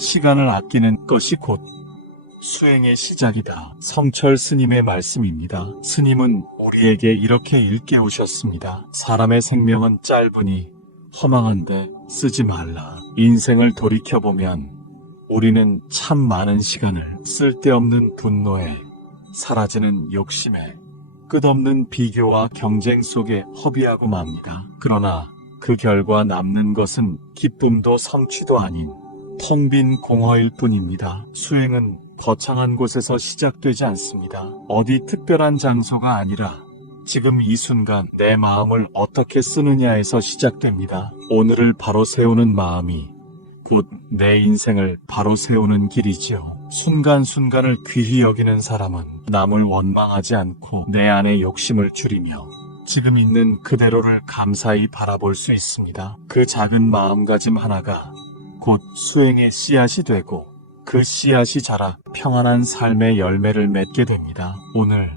시간을 아끼는 것이 곧 수행의 시작이다. 성철 스님의 말씀입니다. 스님은 우리에게 이렇게 일깨우셨습니다. 사람의 생명은 짧으니 허망한데 쓰지 말라. 인생을 돌이켜보면 우리는 참 많은 시간을 쓸데없는 분노에 사라지는 욕심에 끝없는 비교와 경쟁 속에 허비하고 맙니다. 그러나 그 결과 남는 것은 기쁨도 성취도 아닌 텅 빈 공허일 뿐입니다. 수행은 거창한 곳에서 시작되지 않습니다. 어디 특별한 장소가 아니라 지금 이 순간 내 마음을 어떻게 쓰느냐에서 시작됩니다. 오늘을 바로 세우는 마음이 곧 내 인생을 바로 세우는 길이지요. 순간순간을 귀히 여기는 사람은 남을 원망하지 않고 내 안의 욕심을 줄이며 지금 있는 그대로를 감사히 바라볼 수 있습니다. 그 작은 마음가짐 하나가 곧 수행의 씨앗이 되고 그 씨앗이 자라 평안한 삶의 열매를 맺게 됩니다. 오늘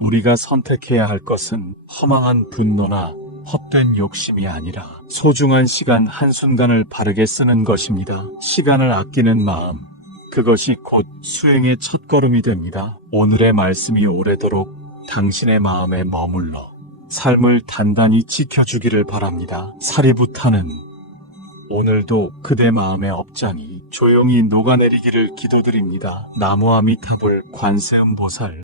우리가 선택해야 할 것은 허망한 분노나 헛된 욕심이 아니라 소중한 시간 한순간을 바르게 쓰는 것입니다. 시간을 아끼는 마음. 그것이 곧 수행의 첫걸음이 됩니다. 오늘의 말씀이 오래도록 당신의 마음에 머물러 삶을 단단히 지켜주기를 바랍니다. 사리부타는 오늘도 그대 마음에 업자니 조용히 녹아내리기를 기도드립니다. 나무아미타불 관세음보살